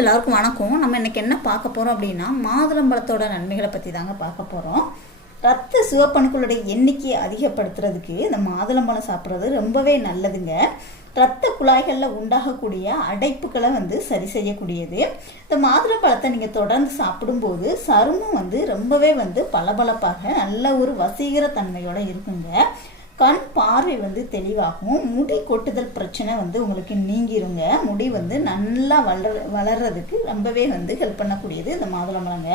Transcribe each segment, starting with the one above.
எல்லாருக்கும் வணக்கம். நம்ம இன்னைக்கு என்ன பார்க்க போகிறோம் அப்படின்னா மாதுளம்பழத்தோட நன்மைகளை பற்றி தாங்க பார்க்க போகிறோம் ரத்த சிவப்பணுக்களுடைய எண்ணிக்கையை அதிகப்படுத்துறதுக்கு இந்த மாதுளம்பழம் சாப்பிட்றது ரொம்பவே நல்லதுங்க. ரத்த குழாய்களில் உண்டாகக்கூடிய அடைப்புகளை வந்து சரி செய்யக்கூடியது. இந்த மாதுளம்பழத்தை நீங்கள் தொடர்ந்து சாப்பிடும்போது சருமம் வந்து ரொம்பவே வந்து பளபளப்பாக நல்ல ஒரு வசீகர தன்மையோடு இருக்குங்க. கண் பார்வை வந்து தெளிவாகும். முடி கொட்டுதல் பிரச்சனை வந்து உங்களுக்கு நீங்கிருங்க. முடி வந்து நல்லா வளர வளர்றதுக்கு ரொம்பவே வந்து ஹெல்ப் பண்ணக்கூடியது இந்த மாதுளம்பழங்க.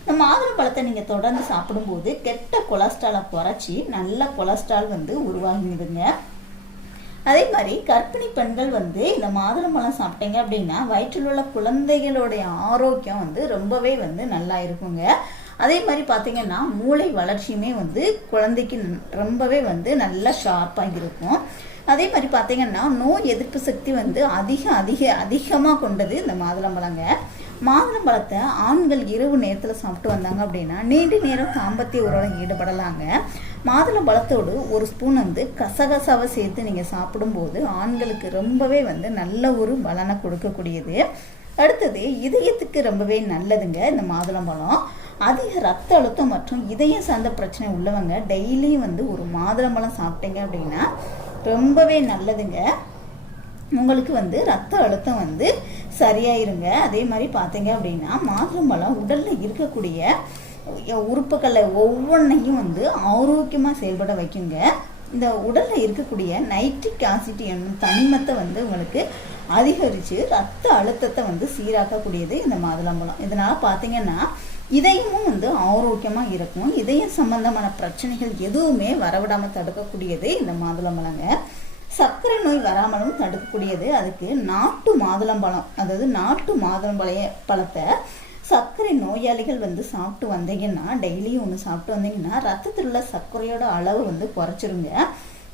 இந்த மாதுளம்பழத்தை நீங்கள் தொடர்ந்து சாப்பிடும்போது கெட்ட கொலஸ்ட்ராலை குறைச்சி நல்ல கொலஸ்ட்ரால் வந்து உருவாகிடுங்க அதே மாதிரி கர்ப்பிணி பெண்கள் வந்து இந்த மாதுளம்பழம் சாப்பிட்டீங்க அப்படின்னா வயிற்றில் உள்ள குழந்தைகளுடைய ஆரோக்கியம் வந்து ரொம்பவே வந்து நல்லா இருக்குங்க. அதே மாதிரி பார்த்தீங்கன்னா மூளை வளர்ச்சியுமே வந்து குழந்தைக்கு ரொம்பவே வந்து நல்லா ஷார்ப்பாக இருக்கும். அதே மாதிரி பார்த்தீங்கன்னா நோய் எதிர்ப்பு சக்தி வந்து அதிக அதிக அதிகமாக கொண்டது இந்த மாதுளம்பழங்க. மாதுளம்பழத்தை ஆண்கள் இரவு நேரத்தில் சாப்பிட்டு வந்தாங்க அப்படின்னா நீண்ட நேரம் தாம்பத்திய உறவில் ஈடுபடலாங்க. மாதுளம்பழத்தோடு ஒரு ஸ்பூன் வந்து கசகசாவை சேர்த்து நீங்கள் சாப்பிடும்போது ஆண்களுக்கு ரொம்பவே வந்து நல்ல ஒரு பலனை கொடுக்கக்கூடியது. அடுத்தது இதயத்துக்கு ரொம்பவே நல்லதுங்க இந்த மாதுளம்பழம். அதிக ரத்த அழுத்தம் மற்றும் இதயம் சார்ந்த பிரச்சனை உள்ளவங்க டெய்லியும் வந்து ஒரு மாதுளம்பழம் சாப்பிட்டீங்க அப்படின்னா ரொம்பவே நல்லதுங்க. உங்களுக்கு வந்து ரத்த அழுத்தம் வந்து சரியாயிருங்க. அதே மாதிரி பார்த்தீங்க அப்படின்னா மாதுளம்பழம் உடலில் இருக்கக்கூடிய உறுப்புகளை ஒவ்வொன்றையும் வந்து ஆரோக்கியமாக செயல்பட வைக்குங்க. இந்த உடலில் இருக்கக்கூடிய நைட்ரிக் ஆசிட் என்னும் தனிமத்தை வந்து உங்களுக்கு அதிகரித்து ரத்த அழுத்தத்தை வந்து சீராக்கக்கூடியது இந்த மாதுளம்பழம் இதனால் பார்த்தீங்கன்னா இதயமும் வந்து ஆரோக்கியமாக இருக்கும் இதயம் சம்பந்தமான பிரச்சனைகள் எதுவுமே வரவிடாமல் தடுக்கக்கூடியது இந்த மாதுளம்பழங்க. சர்க்கரை நோய் வராமலும் தடுக்கக்கூடியது. அதுக்கு நாட்டு மாதுளம்பழம் அதாவது நாட்டு மாதுளம்பழைய பழத்தை சர்க்கரை நோயாளிகள் வந்து சாப்பிட்டு வந்தீங்கன்னா டெய்லியும் ஒன்று சாப்பிட்டு வந்தீங்கன்னா ரத்தத்தில் உள்ள சர்க்கரையோட அளவு வந்து குறைச்சிருங்க.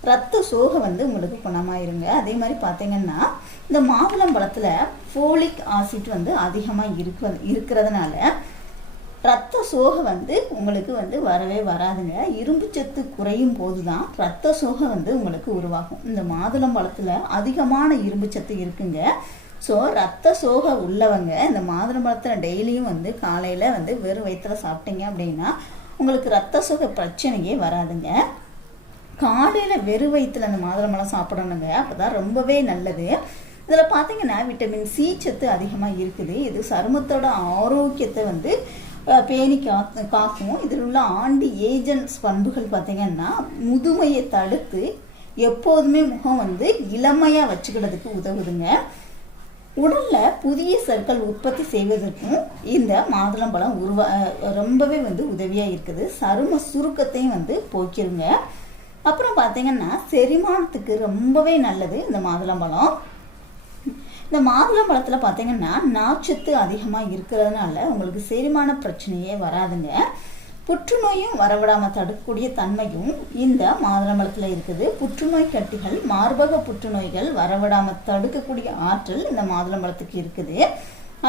ரத்த சோகை வந்து உங்களுக்கு குணமாயிருங்க. அதே மாதிரி பார்த்தீங்கன்னா இந்த மாதுளம்பழத்தில் ஃபோலிக் ஆசிட் வந்து அதிகமாக இருக்க இருக்கிறதுனால ரத்த சோகை வந்து உங்களுக்கு வந்து வரவே வராதுங்க. இரும்பு சத்து குறையும் போது தான் ரத்த சோகை வந்து உங்களுக்கு உருவாகும். இந்த மாதுளம்பழத்தில் அதிகமான இரும்பு சத்து இருக்குங்க. ஸோ ரத்த சோகை உள்ளவங்க இந்த மாதுளம்பழத்தில் டெய்லியும் வந்து காலையில் வந்து வெறும் வயிற்றில் சாப்பிட்டீங்க அப்படின்னா உங்களுக்கு ரத்த சோகை பிரச்சனையே வராதுங்க. காலையில் வெறும் வயிற்றில் அந்த மாதுளம்பழம் சாப்பிடணுங்க. அப்போ தான் ரொம்பவே நல்லது. இதில் பார்த்தீங்கன்னா விட்டமின் சி சத்து அதிகமாக இருக்குது. இது சருமத்தோட ஆரோக்கியத்தை வந்து பேணி காத்து காக்கும். இதில் உள்ள ஆண்டு ஏஜென்ட்ஸ் பண்புகள் பார்த்திங்கன்னா முதுமையை தடுத்து எப்போதுமே முகம் வந்து இளமையாக வச்சுக்கிறதுக்கு உதவுதுங்க. உடலில் புதிய சற்கள் உற்பத்தி செய்வதற்கும் இந்த மாதுளம்பழம் உருவா ரொம்பவே வந்து உதவியாக இருக்குது. சரும சுருக்கத்தையும் வந்து போக்கிருங்க. அப்புறம் பார்த்தீங்கன்னா செரிமானத்துக்கு ரொம்பவே நல்லது இந்த மாதுளம்பழம் இந்த மாதுளம்பழத்தில் பார்த்தீங்கன்னா நார்ச்சத்து அதிகமாக இருக்கிறதுனால உங்களுக்கு செரிமான பிரச்சனையே வராதுங்க. புற்றுநோயும் வரவிடாமல் தடுக்கக்கூடிய தன்மையும் இந்த மாதுளம்பழத்தில் இருக்குது. புற்றுநோய் கட்டிகள் மார்பக புற்றுநோய்கள் வரவிடாமல் தடுக்கக்கூடிய ஆற்றல் இந்த மாதுளம்பழத்துக்கு இருக்குது.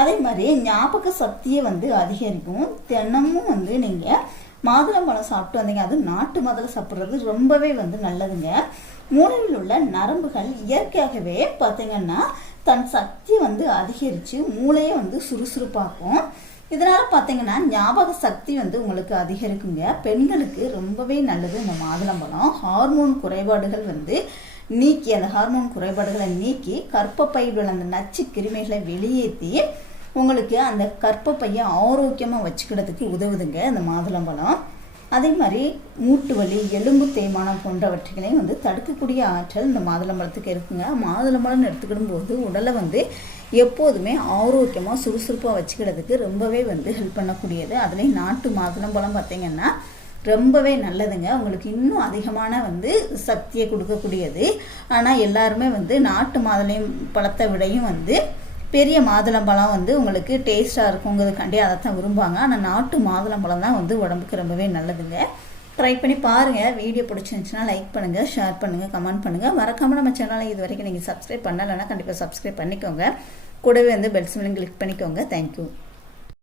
அதே மாதிரி ஞாபக சக்தியை வந்து அதிகரிக்கும். தினமும் வந்து நீங்கள் மாதுளம்பழம் சாப்பிட்டு வந்தீங்க. அது நாட்டு மாதுளை சாப்பிட்றது ரொம்பவே வந்து நல்லதுங்க. மூளையில் உள்ள நரம்புகள் இயற்கையாகவே பார்த்தீங்கன்னா தன் சக்தி வந்து அதிகரித்து மூளையை வந்து சுறுசுறுப்பாக்கும். இதனால் பார்த்தீங்கன்னா ஞாபக சக்தி வந்து உங்களுக்கு அதிகரிக்குங்க. பெண்களுக்கு ரொம்பவே நல்லது இந்த மாதுளம்பழம். ஹார்மோன் குறைபாடுகள் வந்து நீக்கி அந்த ஹார்மோன் குறைபாடுகளை நீக்கி கற்பப்பை அந்த நச்சு கிருமிகளை வெளியேற்றி உங்களுக்கு அந்த கற்பப்பையை ஆரோக்கியமாக வச்சுக்கிறதுக்கு உதவுதுங்க இந்த மாதுளம்பழம். அதே மாதிரி மூட்டு வலி எலும்பு தேய்மானம் போன்றவற்றைகளையும் வந்து தடுக்கக்கூடிய ஆற்றல் இந்த மாதுளம்பழத்துக்கு இருக்குங்க. மாதுளம்பழம் எடுத்துக்கிடும் போது உடலை வந்து எப்போதுமே ஆரோக்கியமாக சுறுசுறுப்பாக வச்சுக்கிறதுக்கு ரொம்பவே வந்து ஹெல்ப் பண்ணக்கூடியது. அதுலேயும் நாட்டு மாதுளம்பழம் பார்த்திங்கன்னா ரொம்பவே நல்லதுங்க. உங்களுக்கு இன்னும் அதிகமான வந்து சக்தியை கொடுக்கக்கூடியது. ஆனால் எல்லாருமே வந்து நாட்டு மாதுளையும் பழத்தை விடையும் வந்து பெரிய மாதுளம்பழம் வந்து உங்களுக்கு டேஸ்ட்டாக இருக்குங்கிறதுக்காண்டி அதை தான் விரும்புவாங்க. ஆனால் நாட்டு மாதுளம்பழம் தான் வந்து உடம்புக்கு ரொம்பவே நல்லதுங்க. ட்ரை பண்ணி பாருங்கள் வீடியோ பிடிச்சிருந்துச்சுன்னா லைக் பண்ணுங்கள் ஷேர் பண்ணுங்கள் கமெண்ட் பண்ணுங்கள் மறக்காமல் நம்ம சேனலை இது வரைக்கும் நீங்கள் சப்ஸ்கிரைப் பண்ணலைன்னா கண்டிப்பாக சப்ஸ்கிரைப் பண்ணிக்கோங்க. கூடவே வந்து பெல் சிம்லையும் கிளிக் பண்ணிக்கோங்க. Thank you